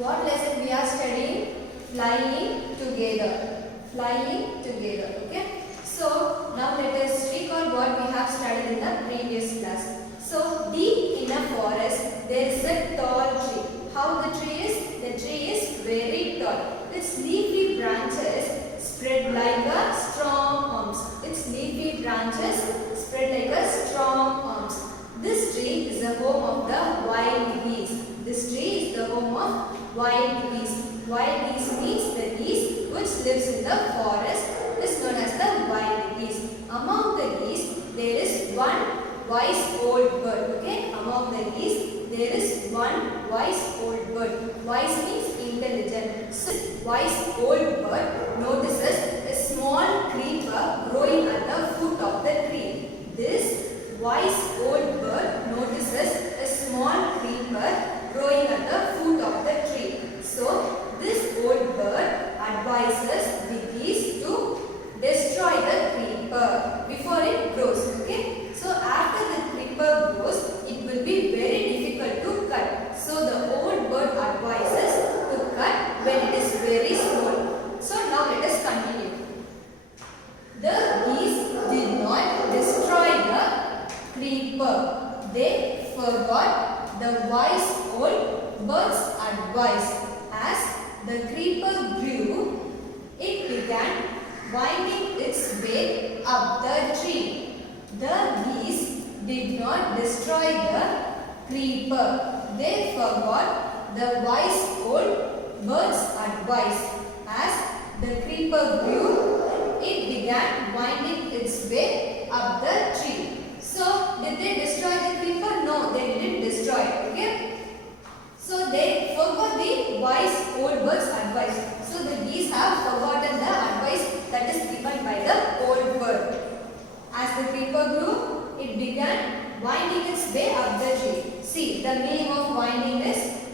What lesson we are studying? Flying together. Flying together. Okay. So now let us recall what we have studied in the previous class. So deep in a forest there is a tall tree. How the tree is? The tree is very tall. Its leafy branches spread like a strong arms. Its leafy branches spread like a strong arms. This tree is the home of the wild geese. This tree is the home of wild geese. Wild geese means the geese which lives in the forest is known as the wild geese. Among the geese there is one wise old bird. Okay, among the geese there is one wise old bird. Wise means intelligent. So wise old bird notices a small creeper growing at the foot of the tree. This wise old bird notices a small creeper growing at the foot of the tree. So this old bird advises the geese to destroy the creeper before it grows. Okay. So after the creeper grows, it will be very difficult to cut. So the old bird advises to cut when it is very small. So now let us continue. The geese did not destroy the creeper. They forgot the wise old bird's advice. As the creeper grew, it began winding its way up the tree. The geese did not destroy the creeper. They forgot the wise old bird's advice. As the creeper grew, it began winding its way up the tree. So, did they destroy the creeper? No, they didn't destroy it. Okay? So, they forgot the wise old bird's advice. So, the geese have forgotten the advice that is given by the old bird. As the creeper grew, it began winding its way up the tree. See, the meaning of winding is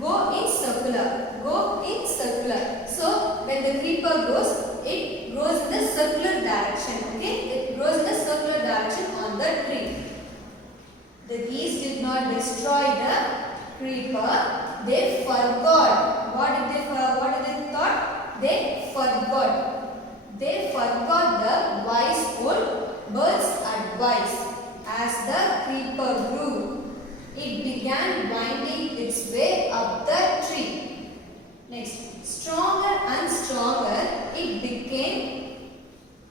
go in circular. Go in circular. So, when the creeper grows, it grows in the circular direction. Okay? It grows in the circular direction on the tree. The geese did not destroy the creeper. They forgot. What did they thought? They forgot. They forgot the wise old bird's advice. As the creeper grew, it began winding its way up the tree. Next, stronger and stronger it became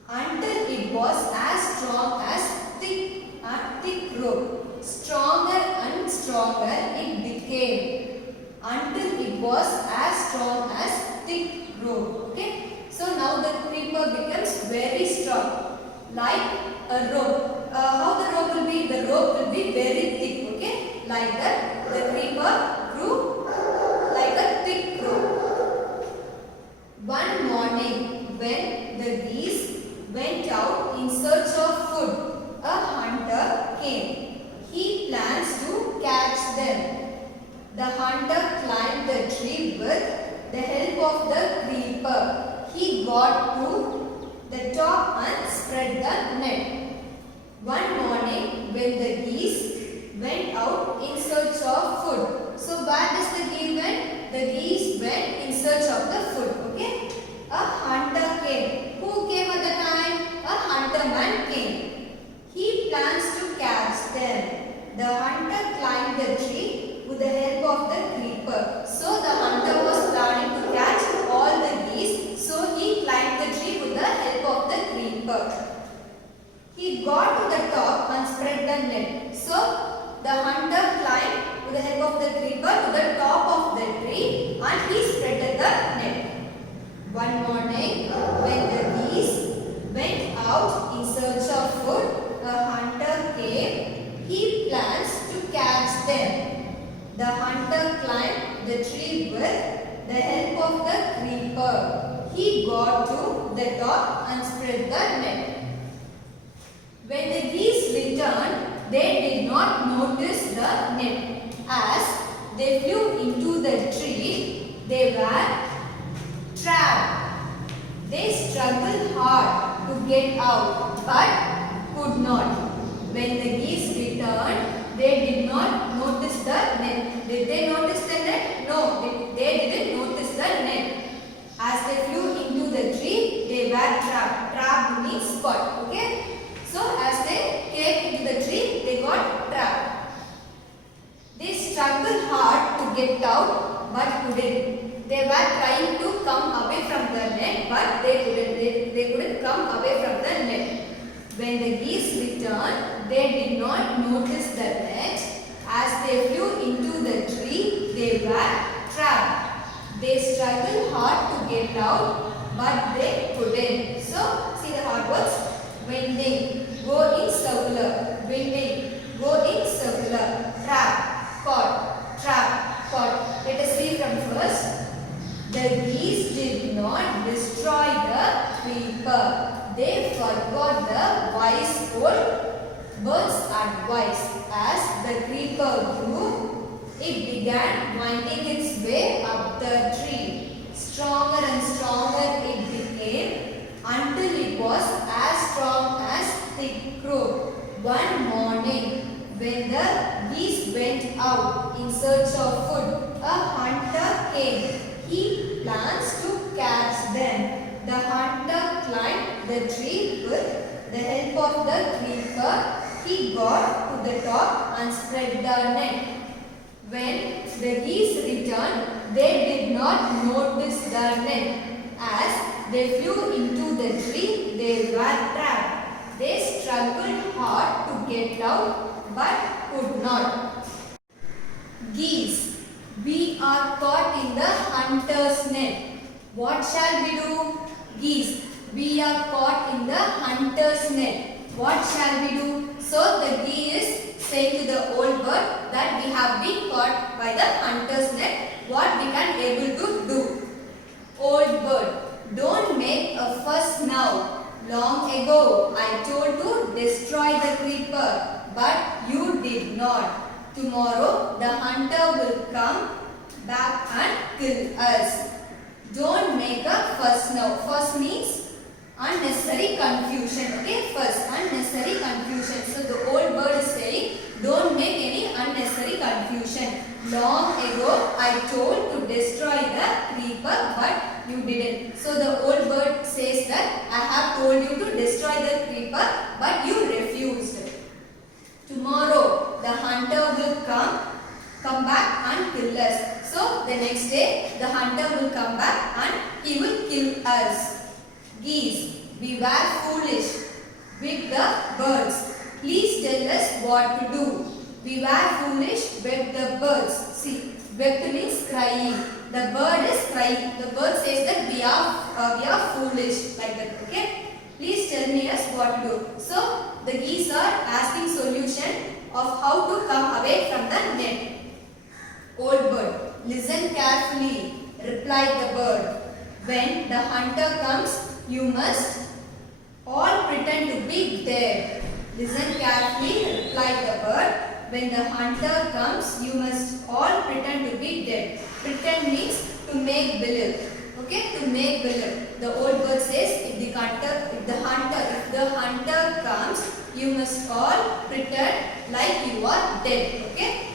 until it was as strong as a thick rope. Stronger and stronger it became until it was as strong as thick rope. Okay. So now the creeper becomes very strong, like a rope. How the rope will be? The rope will be very thick. Okay. Like that, the creeper grew like a thick rope. One morning, when the geese went out in search of food, a hunter came. He plans to catch them. The hunter climbed the tree with the help of the creeper. He got to the top and spread the net. One morning, when the geese went out in search of food. So where does the geese went? The geese went in search of the food. Okay. A hunter came. Who came at the time? A hunter man came. He plans to catch them. The hunter climbed the tree with the help of the creeper. So the hunter was planning to catch all the geese. So he climbed the tree with the help of the creeper. He got to the top and spread the net. So the hunter climbed with the help of the creeper to the top of the tree and he spread the net. One morning, when the geese went out in search of food, a hunter came. He plans to catch them. The hunter climbed the tree with the help of the creeper. He got to the top and spread the net. When the geese returned, they did not notice the net. As they flew into the tree, they were trapped. They struggled hard to get out but could not. When the geese returned, they did not notice the net. Did they notice the net? No, they spot. Okay. So as they came into the tree, they got trapped. They struggled hard to get out, but couldn't. They were trying to come away from the net, but they couldn't. They couldn't come away from the net. When the geese returned, they did not notice the net. As they flew into the tree, they were trapped. They struggled hard to get out, but they couldn't. So, see the hard words. Winding, go in circular. Winding, go in circular. Trap, caught, trap, caught. Let us read from first. The geese did not destroy the creeper. They forgot the wise old bird's advice. As the creeper grew, it began winding its way up the tree. Stronger and stronger it became until it was as strong as thick crow. One morning, when the geese went out in search of food, a hunter came. He plans to catch them. The hunter climbed the tree with the help of the creeper. He got to the top and spread the net. When the geese returned, they did not notice the net. As they flew into the tree, they were trapped. They struggled hard to get out, but could not. Geese, we are caught in the hunter's net. What shall we do? Geese, we are caught in the hunter's net. What shall we do? So the geese is saying to the old bird that we have been caught by the hunter's net. What we can able to do? Old bird, don't make a fuss now. Long ago I told to destroy the creeper, but you did not. Tomorrow the hunter will come back and kill us. Don't make a fuss now. Fuss means unnecessary confusion. Okay, fuss, unnecessary confusion. So the old bird is saying, don't make any unnecessary confusion. Long ago I told to destroy the creeper, but you didn't. So the old bird says that I have told you to destroy the creeper, but you refused. Tomorrow the hunter will come back and kill us. So the next day the hunter will come back and he will kill us. Geese, we were foolish with the birds. Please tell us what to do. We were foolish with the birds. See, wept means crying. The bird is crying. The bird says that we are foolish, like that. Okay. Please tell me us what to do. So the geese are asking solution of how to come away from the net. Old bird, listen carefully, replied the bird. When the hunter comes, you must all pretend to be dead. Listen carefully, replied the bird. When the hunter comes, you must all pretend to be dead. Pretend means to make believe. Okay, to make believe. The old bird says, if the hunter comes, you must all pretend like you are dead. Okay.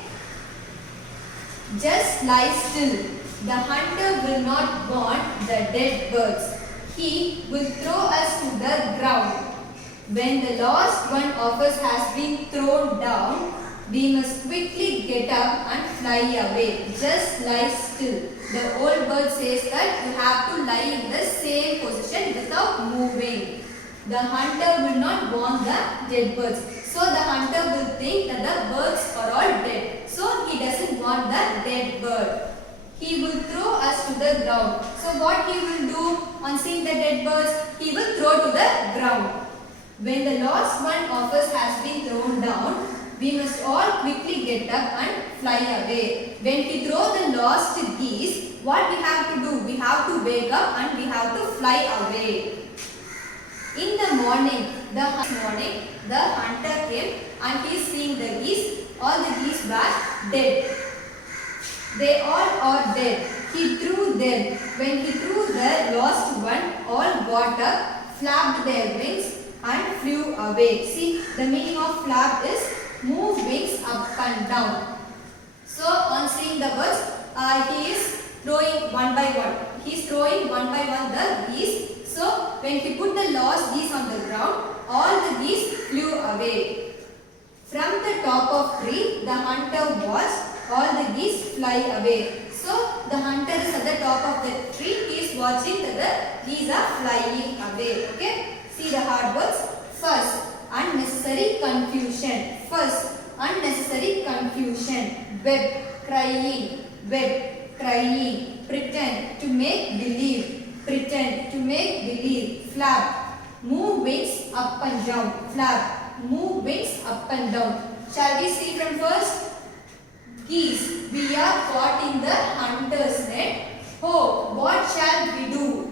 Just lie still. The hunter will not want the dead birds. He will throw us to the ground. When the last one of us has been thrown down, we must quickly get up and fly away. Just lie still. The old bird says that you have to lie in the same position without moving. The hunter will not want the dead birds. So the hunter will think that the birds are all dead. So he doesn't want the dead bird. He will throw us to the ground. So what he will do on seeing the dead birds? He will throw to the ground. When the last one of us has been thrown down, we must all quickly get up and fly away. When we throw the lost geese, what we have to do? We have to wake up and we have to fly away. In the morning, the hunter came and he seeing the geese. All the geese were dead. They all are dead. He threw them. When he threw the lost one, all got up, flapped their wings and flew away. See, the meaning of flap is move wings up and down. So, on seeing the birds, he is throwing one by one. He is throwing one by one the geese. So when he put the lost geese on the ground, all the geese flew away. From the top of tree, the hunter watched all the geese fly away. So the hunter is at the top of the tree. He is watching that the geese are flying away. Okay. See the hard words. First, unnecessary confusion. First, unnecessary confusion. Web, crying. Web, crying. Pretend, to make believe. Pretend, to make believe. Flap, move wings up and down. Flap, move wings up and down. Shall we see from first? Geese, we are caught in the hunter's net. Oh, what shall we do?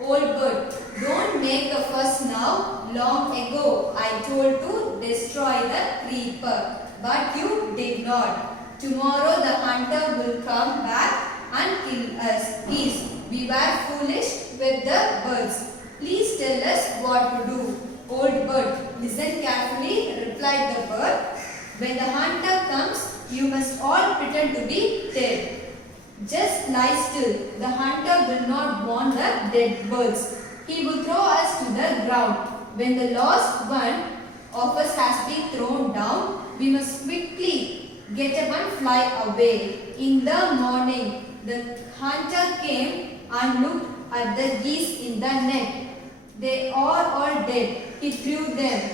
Old bird, don't make a fuss now. Long ago, I told to destroy the creeper, but you did not. Tomorrow the hunter will come back and kill us. Geese, we were foolish with the birds. Please tell us what to do. Old bird, listen carefully, replied the bird. When the hunter comes, you must all pretend to be dead. Just lie still. The hunter will not want the dead birds. He will throw us to the ground. When the lost one of us has been thrown down, we must quickly get up and fly away. In the morning, the hunter came and looked at the geese in the net. They are all dead. He threw them.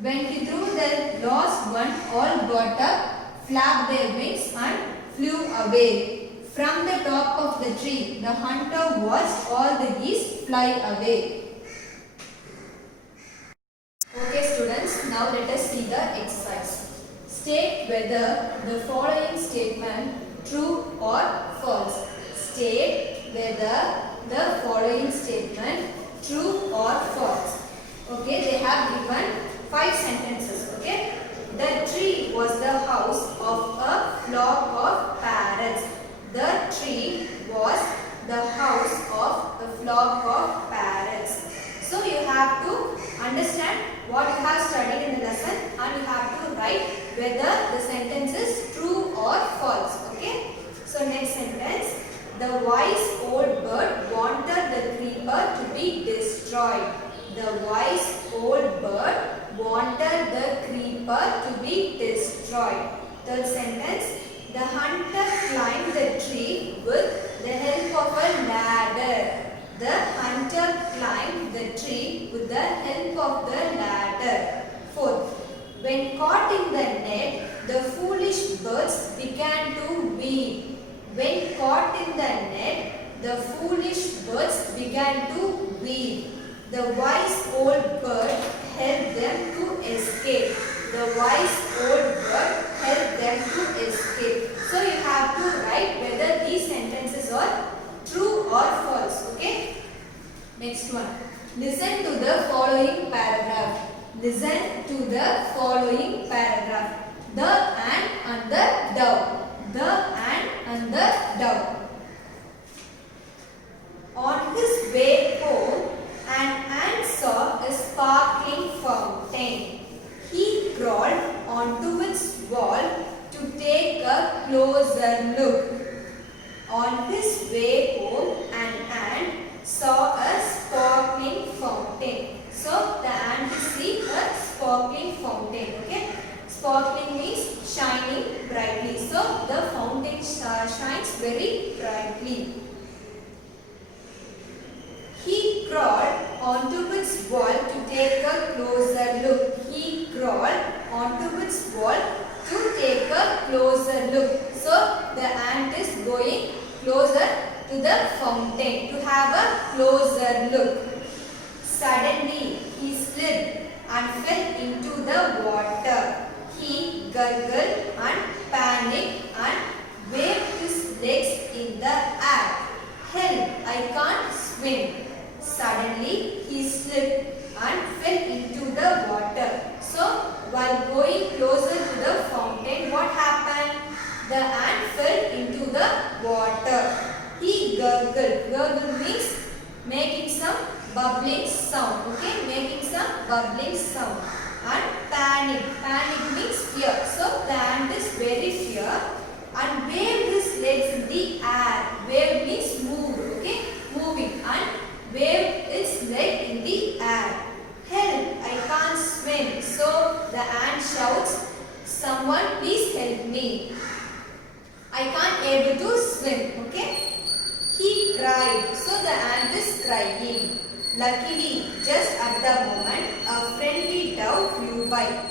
When he threw the lost one, all got up, flapped their wings and flew away. From the top of the tree, the hunter watched all the geese fly away. Okay students, now let us see the exercise. State whether the following statement true or false. State whether the following statement true or false. Okay, they have given 5 sentences. Okay, the tree was the house of a flock of parrots. The tree was the house of a flock of parrots. So you have to understand what you have studied in the lesson and you have to write whether the sentence is true or false. Okay. So next sentence. The wise old bird wanted the creeper to be destroyed. The wise old bird wanted the creeper to be destroyed. Third sentence. The hunter climbed the tree with the help of a ladder. The hunter climbed the tree with the help of the ladder. Fourth, when caught in the net, the foolish birds began to weep. When caught in the net, the foolish birds began to weep. The wise old bird helped them to escape. The wise old bird helped them to escape. So you have to write whether these sentences are true or false. Okay. Next one. Listen to the following paragraph. Listen to the following paragraph. The ant and the dove. The ant and the dove. On his way home, an ant saw a sparkling fountain. He crawled onto its wall to take a closer look. On his way home, an ant saw a sparkling fountain. So the ant sees a sparkling fountain. Okay, sparkling means shining brightly. So the fountain shines very brightly. He crawled onto its wall to take a closer look. He crawled onto its wall to take a closer look. So the ant is going closer to the fountain to have a closer look. Suddenly he slipped and fell into the water. He gurgled and panicked and waved his legs in the air. Help, I can't swim. Suddenly he slipped and fell into the water. So while going closer to the fountain, what happened? The ant fell into the water. He gurgled. Gurgle means making some bubbling sound. Okay, making some bubbling sound. And panic. Panic means fear. So the ant is very fear and waved his legs in the air. Wave means move. Okay, moving and waved its Luckily, just at the moment, a friendly dove flew by.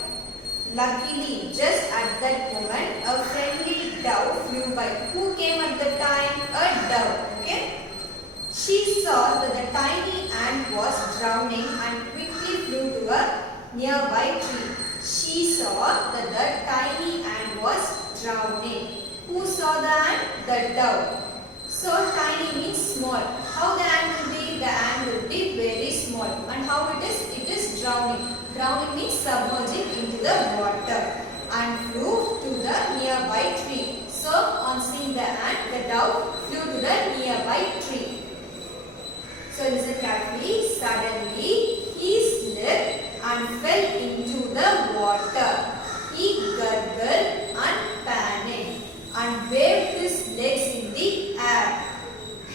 Luckily, just at that moment, a friendly dove flew by. Who came at the time? A dove. Okay. She saw that the tiny ant was drowning and quickly flew to a nearby tree. She saw that the tiny ant was drowning. Who saw the ant? The dove. So tiny means small. How the ant will be? The ant will be very small. And how it is? It is drowning. Drowning means submerging into the water and flew to the nearby tree. So on seeing the ant, the dove flew to the nearby tree. So listen carefully. Suddenly he slipped and fell into the water. He gurgled and panicked and waved his legs in the air.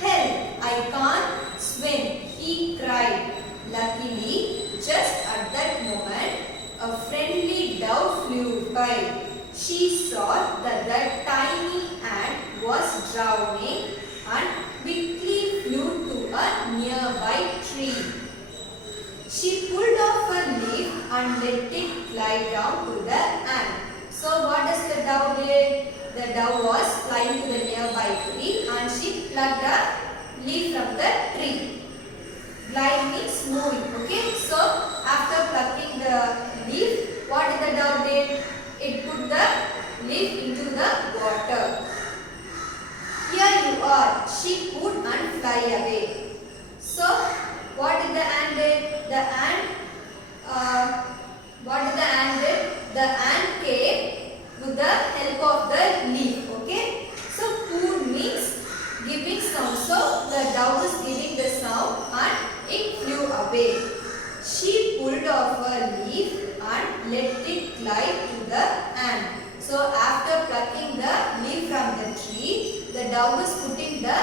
Help! I can't swim, he cried. Luckily, just at that moment, a friendly dove flew by. She saw that the tiny ant was drowning and quickly flew to a nearby tree. She pulled off a leaf and let it glide down to the ant. So what does the dove did? The dove was flying to the nearby tree and she plucked a leaf from the tree. Glide means moving. Okay. So after plucking the leaf, what did the dove did? It put the leaf into the water. Here you are, she put and fly away. So what did the ant did? What did the ant did? The ant came with the help of the leaf. Okay. So poo means giving sound. So the dove is giving the sound and it flew away. She pulled off a leaf and let it glide to the ant. So after plucking the leaf from the tree, the dove is putting the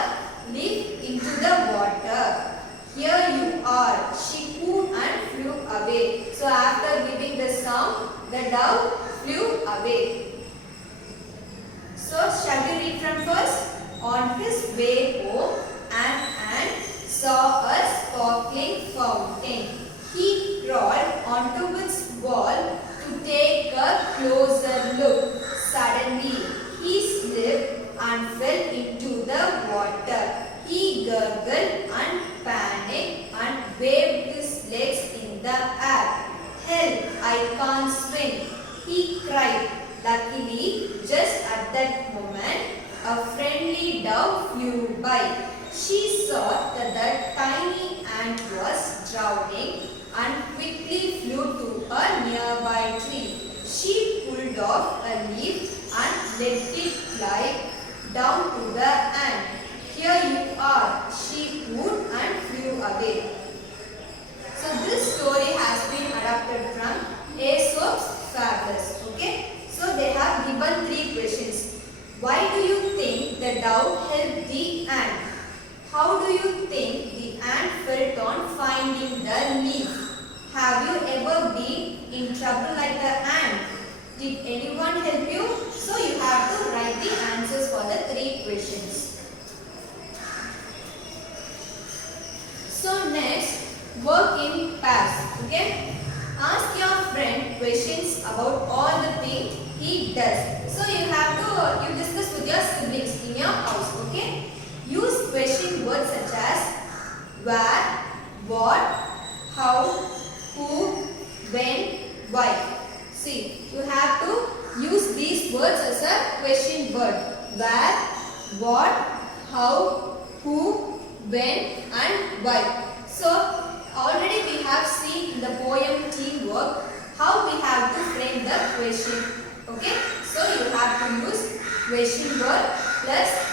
leaf into the water. Here you are. She cooed and flew away. So after giving the sound, the dove flew away. So shall we read from first? On his way home, an ant saw a sparkling fountain. He crawled onto its wall to take a closer look. Suddenly, he slipped and fell into the water. He gurgled and panicked and waved his legs in the air. Help! I can't swim, he cried. Luckily, just at that moment, a friendly dove flew by. She saw that the tiny ant was drowning and quickly flew to a nearby tree. She pulled off a leaf and let it glide down to the ant. Here you are, she cooed and flew away. So this story has been adapted from Aesop's Fables. Okay. So they have given 3 questions. Why do you think the dove helped the ant? How do you think the ant felt on finding the leaf? Have you ever been in trouble like the ant? Did anyone help you? So you have to write the answers for the 3 questions. So next, work in pairs. Okay? Ask your friend questions about all the things he does. So you have to discuss with your siblings in your house. Okay? Use question words such as where, what, how, who, when, why. See, you have to use these words as a question word. Where, what, how, who, when and why. So already we have seen in the poem Teamwork how we have to frame the question. Okay. So you have to use question word plus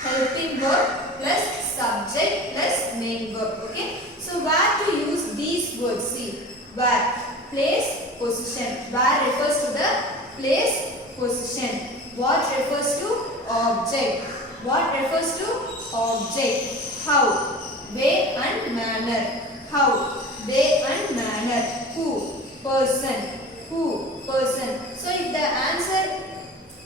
helping verb plus subject plus main verb. Okay. So where to use these words? See, where, place, position. Where refers to the place, position. What refers to object. What refers to object. How, way and manner. How, way and manner. Who, person. Who, person. So if the answer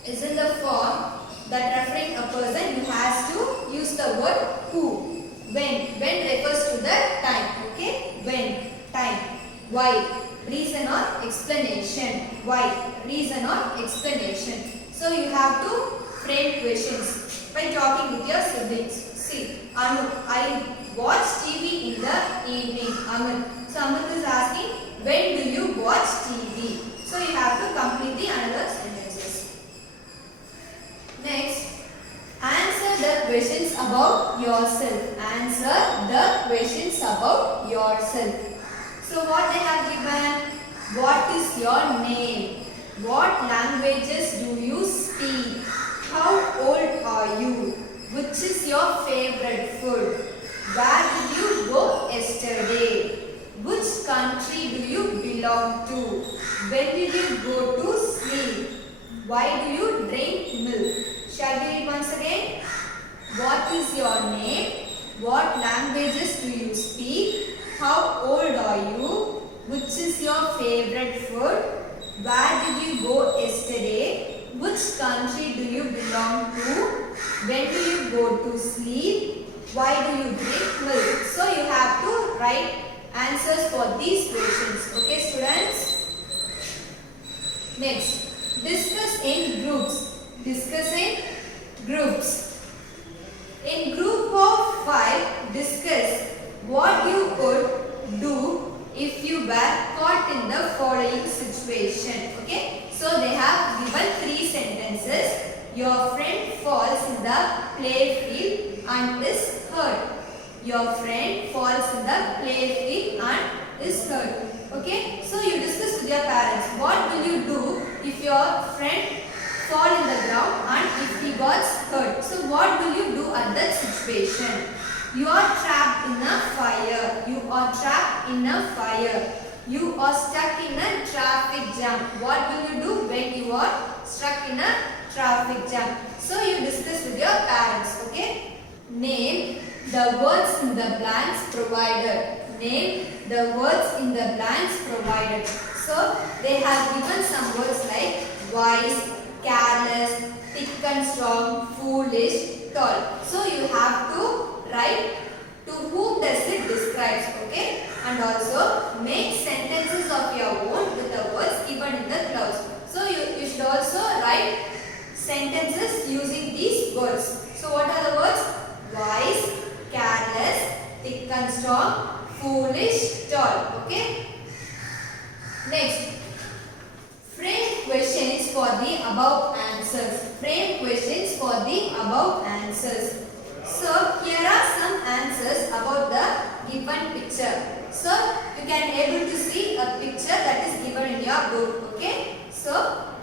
is in the form that referring a person, you have to use the word who. When refers to the time. Okay. Why? Reason or explanation. Why? Reason or explanation. So you have to frame questions by talking with your siblings. See, Anu, I watch TV in the evening. Amit. So Amit is asking, when do you watch TV? So you have to complete the another sentences. Next, answer the questions about yourself. Answer the questions about yourself. So what they have given? What is your name? What languages do you speak? How old are you? Which is your favorite food? Where did you go yesterday? Which country do you belong to? When did you go to sleep? Why do you drink milk? Shall we read once again? What is your name? What languages do you speak? How old are you? Which is your favorite food? Where did you go yesterday? Which country do you belong to? When do you go to sleep? Why do you drink milk? So you have to write answers for these questions. Okay, students? Next, discuss in groups. Discuss in groups. In group of 5, discuss what you would do if you were caught in the following situation. Okay, so they have given 3 sentences. Your friend falls in the playfield and is hurt. Your friend falls in the playfield and is hurt. Okay, so you discuss with your parents. What will you do if your friend fall in the ground and if he got hurt? So what will you do at that situation? You are trapped in a fire. You are trapped in a fire. You are stuck in a traffic jam. What will you do when you are stuck in a traffic jam? So you discuss with your parents. Okay. Name the words in the blanks provided. Name the words in the blanks provided. So they have given some words like wise, careless, thick and strong, foolish, tall. So you have to write to whom does it describes. Okay, and also make sentences of your own with the words given in the clause. So you should also write sentences using these words. So what are the words? Wise, careless, thick and strong, foolish, tall. Okay. Next, frame questions for the above answers. Frame questions for the above answers. So here are some answers about the given picture. So you can able to see a picture that is given in your book. Okay. So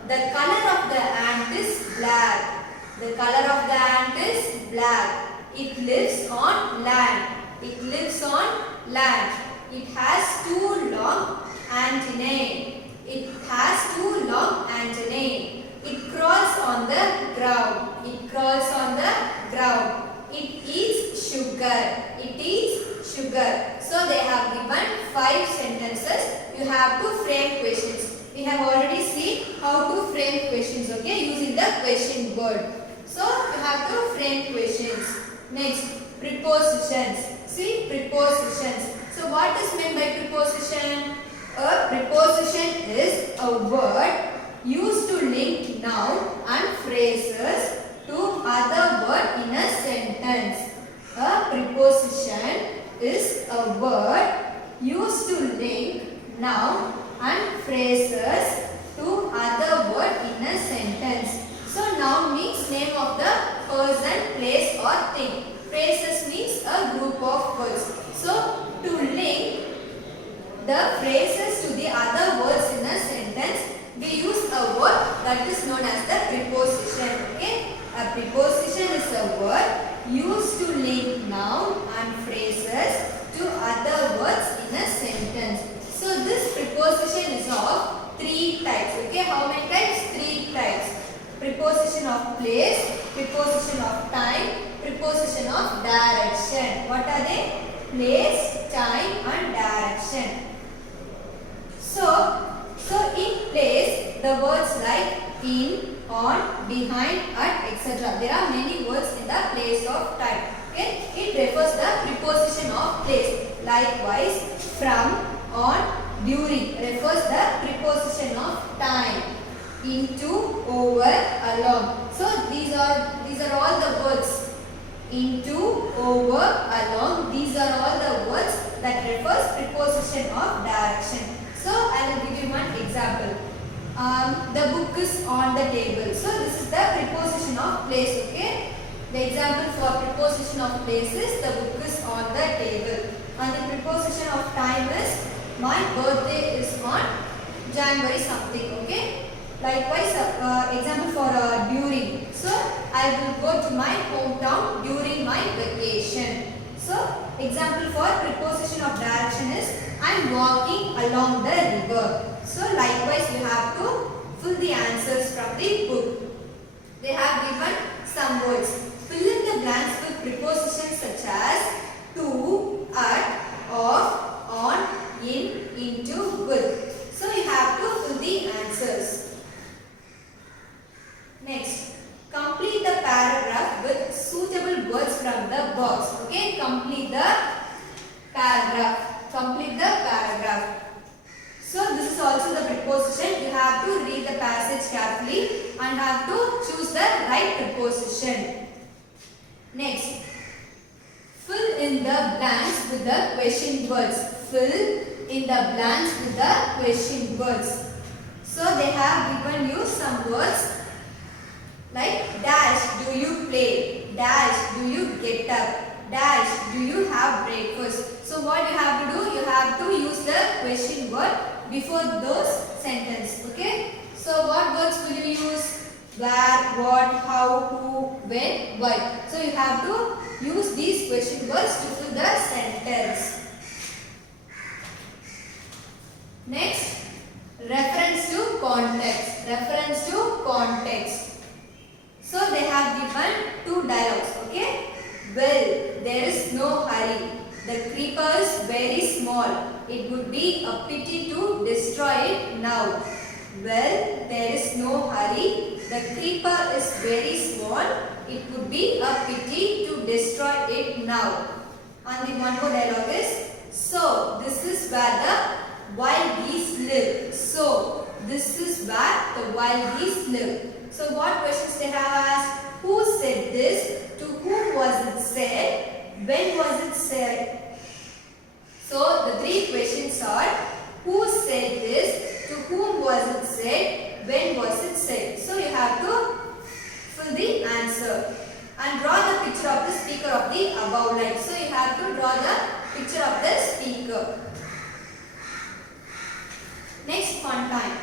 the color of the ant is black. The color of the ant is black. It lives on land. It lives on land. It has 2 long antennae. It has 2 long antennae. It crawls on the ground. It crawls on the ground. It eats sugar. It eats sugar. So they have given 5 sentences. You have to frame questions. We have already seen how to frame questions. Okay, using the question word. So you have to frame questions. Next, prepositions. See, prepositions. So what is meant by preposition? A preposition is a word used to link noun and phrases to other word in a sentence. A preposition is a word used to link noun and phrases to other word in a sentence. So noun means name of the person, place or thing. Phrases means a group of words. So to link the phrases to the other words in a sentence, we use a word that is known as the preposition. Okay? A preposition is a word used to link noun and phrases to other words in a sentence. So this preposition is of 3 types. Okay? How many types? 3 types. Preposition of place, preposition of time, preposition of direction. What are they? Place, time and direction. So in place, the words like in, on, behind, at, etc. There are many words in the place of time. Okay? It refers the preposition of place. Likewise, from, on, during refers the preposition of time. Into, over, along. So these are all the words. Into, over, along. These are all the words that refers preposition of direction. So I will give you one example. The book is on the table. So this is the preposition of place. Okay. The example for preposition of place is the book is on the table. And the preposition of time is my birthday is on January something. Okay. Likewise, example for during. So I will go to my hometown during my vacation. So example for preposition of direction is I am walking along the river. So likewise you have to fill the answers from the book. They have given some words. Fill in the blanks with prepositions such as to, at, of, on, in, into, with. So you have to fill the answers. Next, complete the paragraph with suitable words from the box. Okay, complete the paragraph. Complete the paragraph. So this is also the preposition. You have to read the passage carefully and have to choose the right preposition. Next, fill in the blanks with the question words. Fill in the blanks with the question words. So they have given you some words. Like dash do you play, dash do you get up, dash do you have breakfast. So what you have to do, you have to use the question word before those sentences. Okay. So what words will you use? Where, what, how, who, when, why. So you have to use these question words to fill the sentence. Next, reference to context. Reference to context. So they have given two dialogues. Okay. Well, there is no hurry. The creeper is very small. It would be a pity to destroy it now. Well, there is no hurry. The creeper is very small. It would be a pity to destroy it now. And the one more dialogue is, so this is where the wild geese live. So this is where the wild geese live. So what questions they have asked? Who said this? To whom was it said? When was it said? So the three questions are, who said this? To whom was it said? When was it said? So you have to fill the answer. And draw the picture of the speaker of the above line. So you have to draw the picture of the speaker. Next, fun time.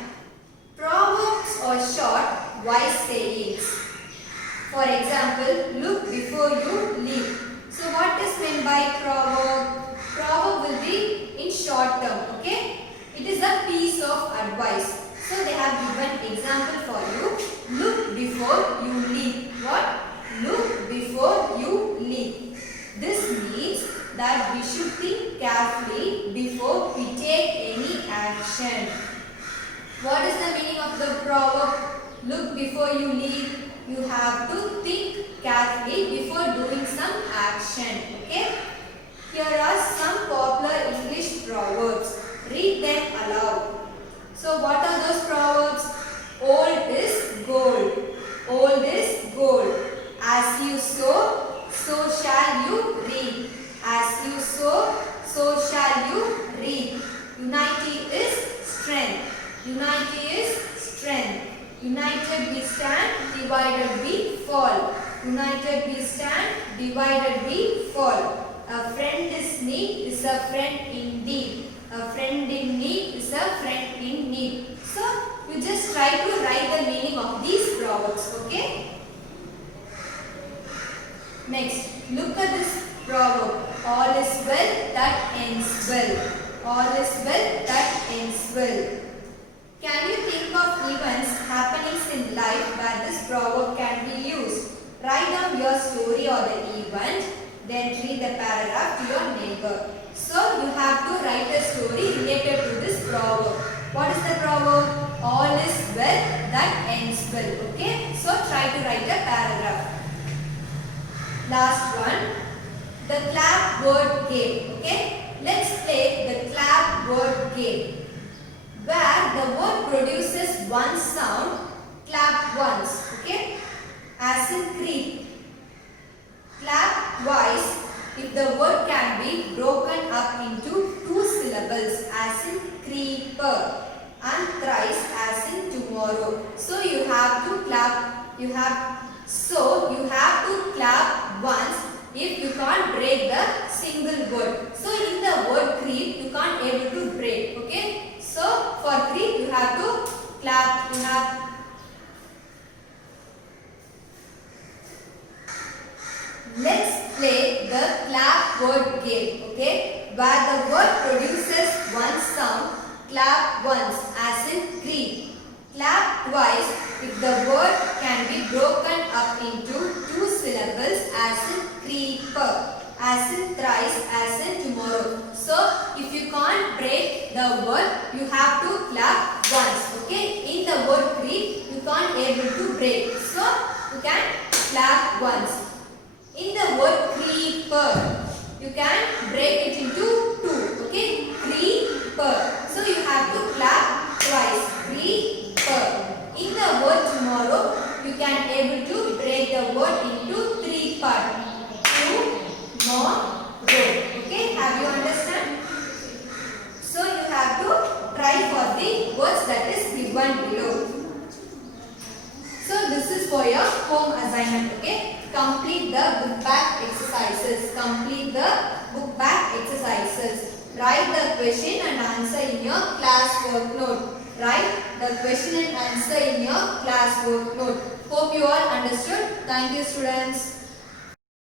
Proverbs or short, wise sayings. For example, look before you leap. So what is meant by proverb? Proverb will be in short term. Okay? It is a piece of advice. So they have given example for you. Look before you leap. What? Look before you leap. This means that we should think carefully before we take any action. What is the meaning of the proverb? Look before you leap. You have to think carefully before doing some action. Okay? Here are some popular English proverbs. Read them aloud. So what are those proverbs? Old is gold. Old is gold. As you sow, so shall you reap. As you sow, so shall you reap. Unity is strength. Unity is strength. United we stand, divided we fall. United we stand, divided we fall. A friend is a friend indeed. A friend in need is a friend in need. So you just try to write the meaning of these proverbs. Okay? Next, look at this proverb. All is well that ends well. All is well that ends well. Can you think of events, happenings in life where this proverb can be used? Write down your story or the event, then read the paragraph to your neighbor. So you have to write a story related to this proverb. What is the proverb? All is well that ends well. Okay? So try to write a paragraph. Last one. The clap word game. Okay? Let's play the clap word game. Where the word produces one sound, clap once. Okay? As in creep. Clap twice if the word can be broken up into two syllables, as in creeper, and thrice as in tomorrow. So you have to clap. You have to clap once if you can't break the single word. So in the word creep, you can't able to break. Okay? So for creep, you have to clap. Let's play the clap word game. Okay? Where the word produces one sound, clap once, as in creep. Clap twice if the word can be broken up into two syllables, as in creeper, as in thrice, as in tomorrow. So if you can't break the word, you have to clap once. Okay? In the word creep, you can't able to break. So you can clap once. In the word creeper, you can break it into two. Okay? Creeper. So you have to clap twice. Creeper. In the word tomorrow, you can able to break the word into three parts. Tomorrow. Okay? Have you understand? So you have to try for the words that is given below. So this is for your home assignment. Okay? Complete the book back exercises. Write the question and answer in your class work note. Hope you all understood. Thank you, students.